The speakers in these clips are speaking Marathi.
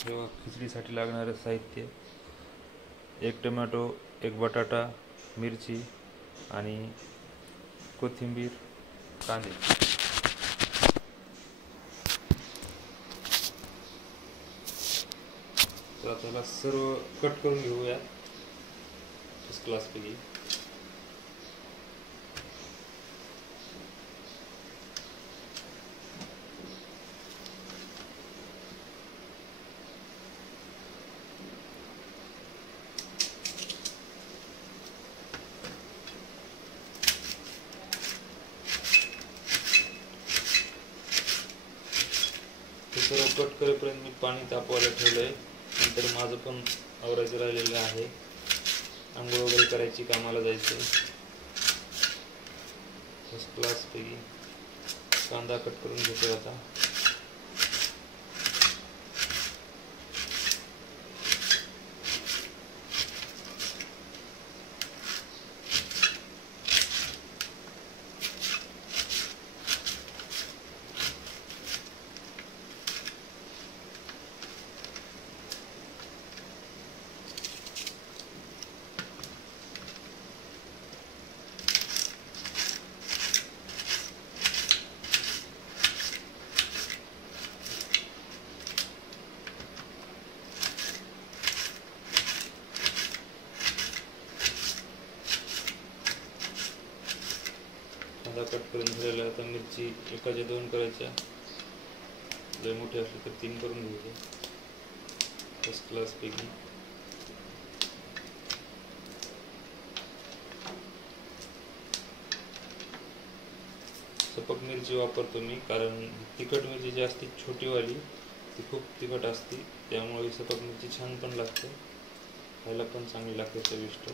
हे खिचडीसाठी लागणारे साहित्य: एक टोमॅटो, एक बटाटा, मिरची आणि कोथिंबीर, कांदे. तर त्याला सर्व कट करून घेऊया फर्स्ट क्लासपैकी. ते सर्व कट करेपर्यंत मी पाणी तापवायला ठेवलं आहे. नंतर माझं पण आवरायचं राहिलेलं आहे. आंघोळ वगैरे करायची, कामाला जायचं. फर्स्ट क्लासपैकी कांदा कट करून घेतो आता. कांदा कट करून झालेला. आता मिरची एकाच्या 2 करायच्या, लय मोठी असली तर 3 करून घ्यायचे. फर्स्ट क्लासपैकी सपक मिरची वापरतो मी, कारण तिखट मिरची जी असते छोटीवाली ती खूप तिखट असते, त्यामुळे सपक मिरची छान पण लागते, खायला पण चांगली लागते, चविष्ट.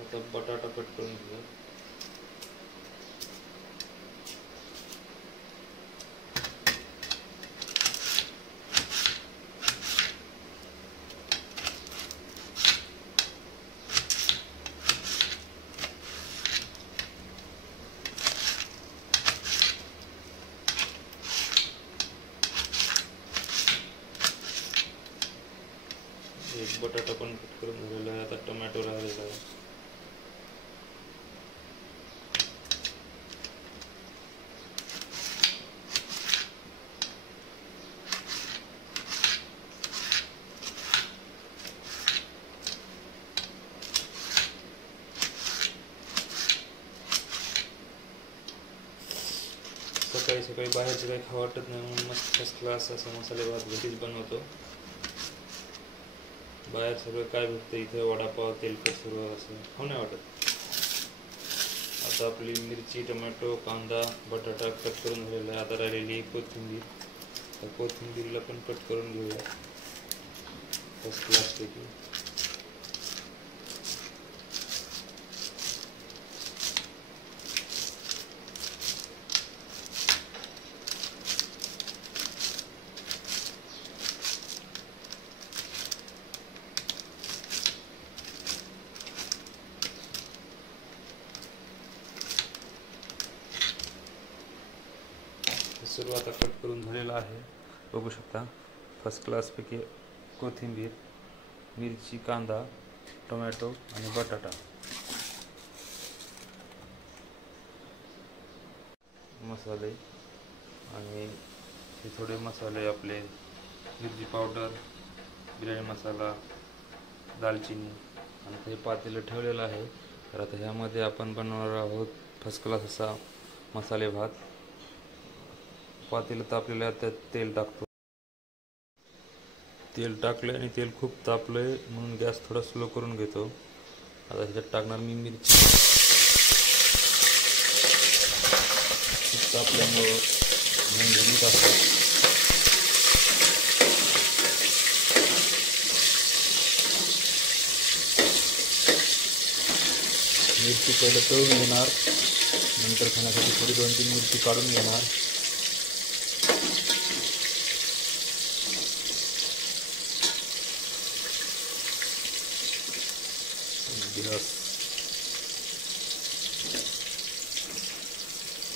आता बटाटा कट करून घेऊया. एक बटाटा पण कट करून झालेला आहे. आता टोमॅटो राहिलेला आहे. सकाळी सकाळी बाहेरचं काही खावं वाटत नाही, म्हणून मस्त फर्स्ट क्लास असा मसाले भात घरीच बनवतो. बाहेर सगळं काय भेटतं, इथे वडापाव, तेलकट सर्व असं खाऊ नाही वाटत. आता आपली मिरची, टोमॅटो, कांदा, बटाटा कट करून झालेला आहे. आता राहिलेली कोथिंबीर. तर कोथिंबीरला पण कट करून घेऊया फर्स्ट क्लासपैकी. सर्व आता कट करून झालेला आहे, बघू शकता. फर्स्ट क्लासपैकी कोथिंबीर, मिरची, कांदा, टोमॅटो आणि बटाटा. मसाले आणि हे थोडे मसाले आपले: मिरची पावडर, बिर्याणी मसाला, दालचिनी. आणि हे पातेलं ठेवलेलं आहे. तर आता ह्यामध्ये आपण बनवणार आहोत फर्स्ट क्लास असा मसाले भात. पातेलं तापलेलं आहे, त्यात तेल टाकतो. तेल टाकलं आणि तेल खूप तापलंय, म्हणून गॅस थोडा स्लो करून घेतो. आता ह्याच्यात टाकणार मी मिरची. तापल्यामुळं झणझणीत असतात. मिरची पहिलं तळून घेणार, नंतर खाण्यासाठी थोडी 2-3 मिरची काढून घेणार.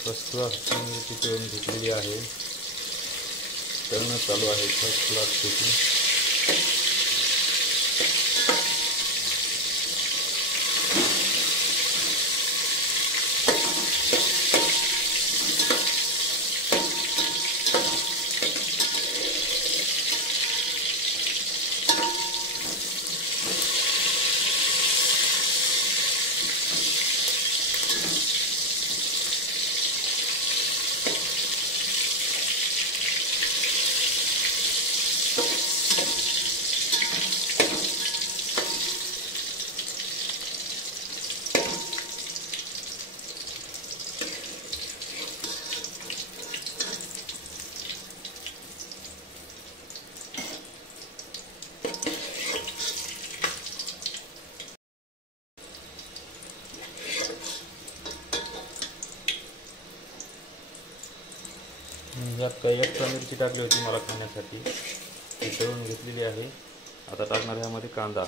फर्स्ट क्लास मिरची तळून घेतलेली आहे. तळणं चालू आहे फर्स्ट क्लास पैकी. यात काही एक्स्ट्रा मिरची टाकली होती मला खाण्यासाठी, ती तळून घेतलेली आहे. आता टाकणार ह्यामध्ये कांदा.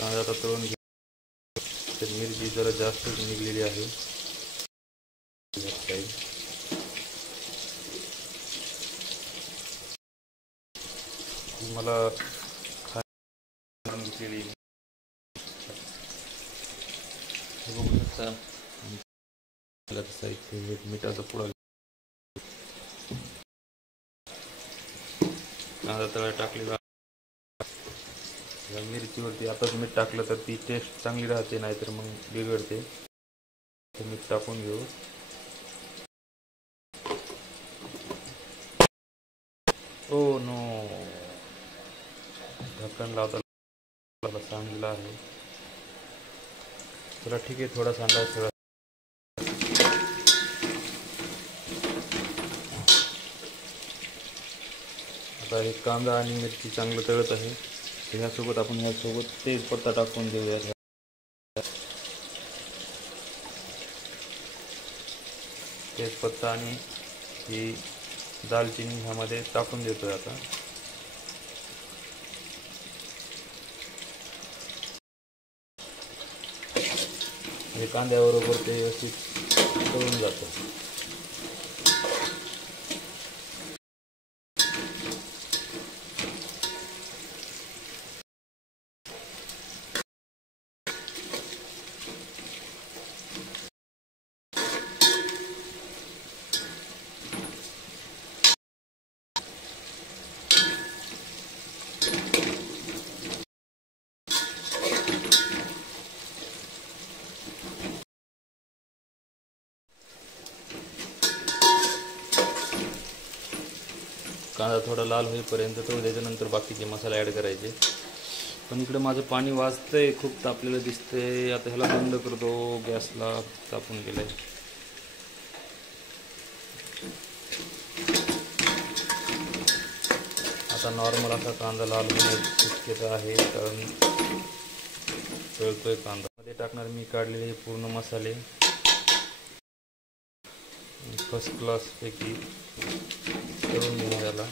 कांदा आता तळून घे. मिरची जरा जास्तच निघलेली आहे. मला घेतलेली बघू शकता. मिठाचा पुडा कांदा तळा टाकलेला. मिरचीवरती आताच मीठ टाकलं तर ती टेस्ट चांगली राहते, नाहीतर मग बिघडते. तर मीठ टाकून घेऊ. ओ नो, ढक्कन लावता सांडलेलं आहे. चला ठीक आहे, थोडा सांडा सगळा. आता हे कांदा आणि मिरची चांगलं तळत आहे. ह्यासोबत आपण तेजपत्ता टाकून देऊया. तेजपत्ता आणि ही दालचिनी ह्यामध्ये टाकून देतोय आता. हे कांद्याबरोबर ते व्यवस्थित तळून जातं. कांदा थोडा लाल होईपर्यंत तळू द्यायचं, नंतर बाकीचे मसाले ॲड करायचे. पण इकडे माझं पाणी वाजतंय, खूप तापलेलं दिसतंय. आता ह्याला बंद करतो. गॅसला तापून गेलाय. आता नॉर्मल असा कांदा लाल होण्याची शक्यता आहे, कारण तळतोय कांदा. मध्ये टाकणार मी काढलेले पूर्ण मसाले. फर्स्ट क्लास पैकी तळून घेऊ याला.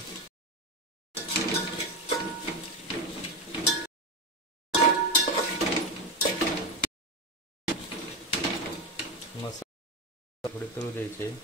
मसाला थोडे तळू द्यायचे.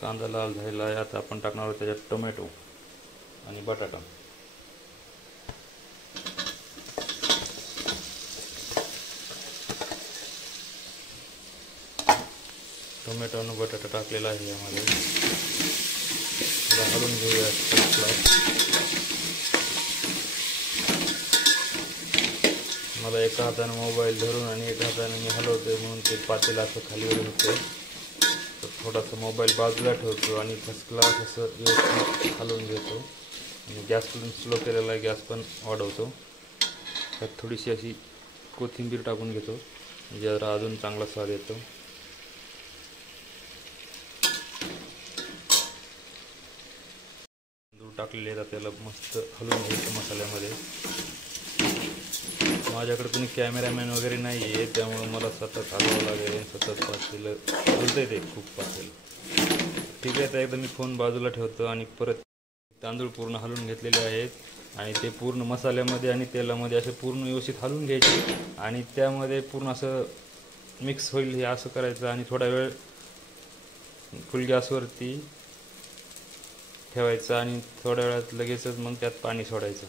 कांदा लाल झालेला आहे. आता आपण टाकणार आहोत त्याच्यात टोमॅटो आणि बटाटा. टोमॅटो आणि बटाटा टाकलेला आहे यामध्ये. थोडा हलवून घेऊया. मला एका हाताने मोबाईल धरून आणि एका हाताने मी हलवतोय म्हणून ते पातेलं असं खालीवर होते. तर थोडासा मोबाईल बाजूला ठेवतो आणि फर्स्ट क्लास असं व्यवस्थित हलवून घेतो. आणि गॅस पण स्लो केलेला आहे, गॅस पण वाढवतो. त्यात थोडीशी अशी कोथिंबीर टाकून घेतो म्हणजे जरा अजून चांगला स्वाद येतो. तांदूळ टाकलेले आहेत, त्याला मस्त हलवून घ्यायचं मसाल्यामध्ये. माझ्याकडे कोणी कॅमेरामॅन वगैरे नाही आहे, त्यामुळे मला सतत हलवावं लागेल. सतत पातेलं हलतंय ते खूप पातेलं. ठीक आहे, तर एकदा मी फोन बाजूला ठेवतो आणि परत तांदूळ पूर्ण हलवून घेतलेले आहेत आणि ते पूर्ण मसाल्यामध्ये आणि तेलामध्ये असे पूर्ण व्यवस्थित हलवून घ्यायचे आणि त्यामध्ये पूर्ण असं मिक्स होईल हे असं करायचं. आणि थोडा वेळ फुल गॅसवरती ठेवायचं आणि थोड्या वेळात लगेचच मग त्यात पाणी सोडायचं.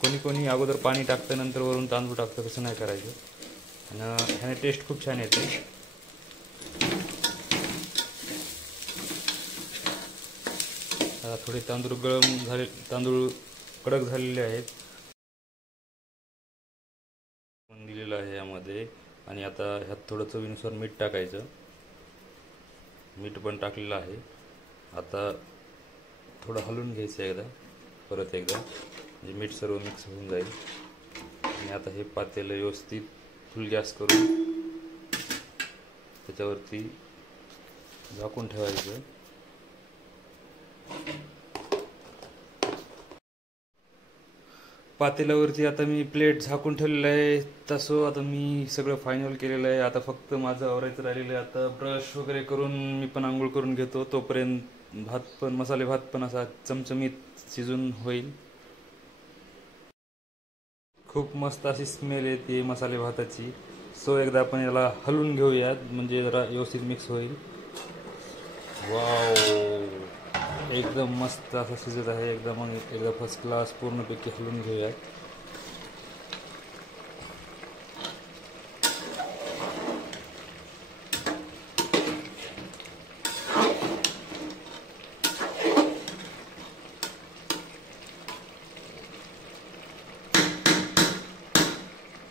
कोणी कोणी अगोदर पाणी टाकतं नंतर वरून तांदूळ टाकतं, तसं नाही करायचं. आणि ह्याने टेस्ट खूप छान येते. आता थोडे तांदूळ कडक झालेले आहेत दिलेलं आहे यामध्ये. आणि आता ह्यात थोडं चवीनुसार मीठ टाकायचं. मीठ पण टाकलेलं आहे. आता थोडं हलवून घ्यायचं परत एकदा म्हणजे मीठ सर्व मिक्स होऊन जाईल. आणि आता हे पातेलं व्यवस्थित फुल गॅस करून त्याच्यावरती झाकून ठेवायचं. पातेल्यावरती आता मी प्लेट झाकून ठेवलेलं आहे. तसं आता मी सगळं फायनल केलेलं आहे. आता फक्त माझं आवरायचं राहिलेलं आहे. आता ब्रश वगैरे करून मी पण आंघोळ करून घेतो. तोपर्यंत मसाले भात पण असा चमचमीत शिजून होईल. खूप मस्त अशी स्मेल येते मसाले भाताची. सो एकदा आपण याला हलवून घेऊयात म्हणजे जरा व्यवस्थित मिक्स होईल. वाव, एकदम मस्त असं शिजत आहे. एकदा फर्स्ट क्लास पूर्णपैकी हलवून घेऊयात.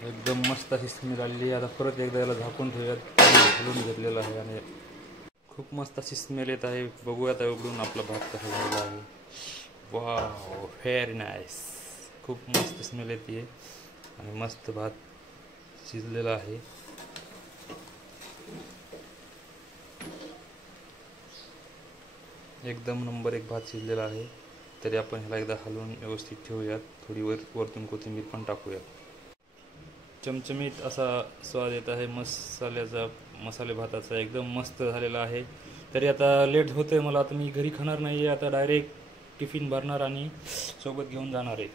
एकदम मस्त अशी स्मेल आलेली आहे. आता परत एकदा याला झाकून ठेवूयात. हलवून घेतलेलं आहे आणि खूप मस्त अशी स्मेल येत आहे. बघूयात उघडून आपला भात कसा झालेला आहे. Wow, very nice. खूप मस्त स्मेल येते आणि मस्त भात शिजलेला आहे. एकदम नंबर एक भात शिजलेला आहे. तरी आपण ह्याला एकदा हलवून व्यवस्थित ठेवूयात. थोडी वरतून कोथिंबीर पण टाकूयात. चमचमीत असा स्वाद येत आहे मसाले भाताचा. एकदम मस्त झालेला आहे. तरी आता लेट होतंय मला. आता मी घरी खाणार नाही आहे. आता डायरेक्ट टिफिन भरणार आणि सोबत घेऊन जाणार आहे.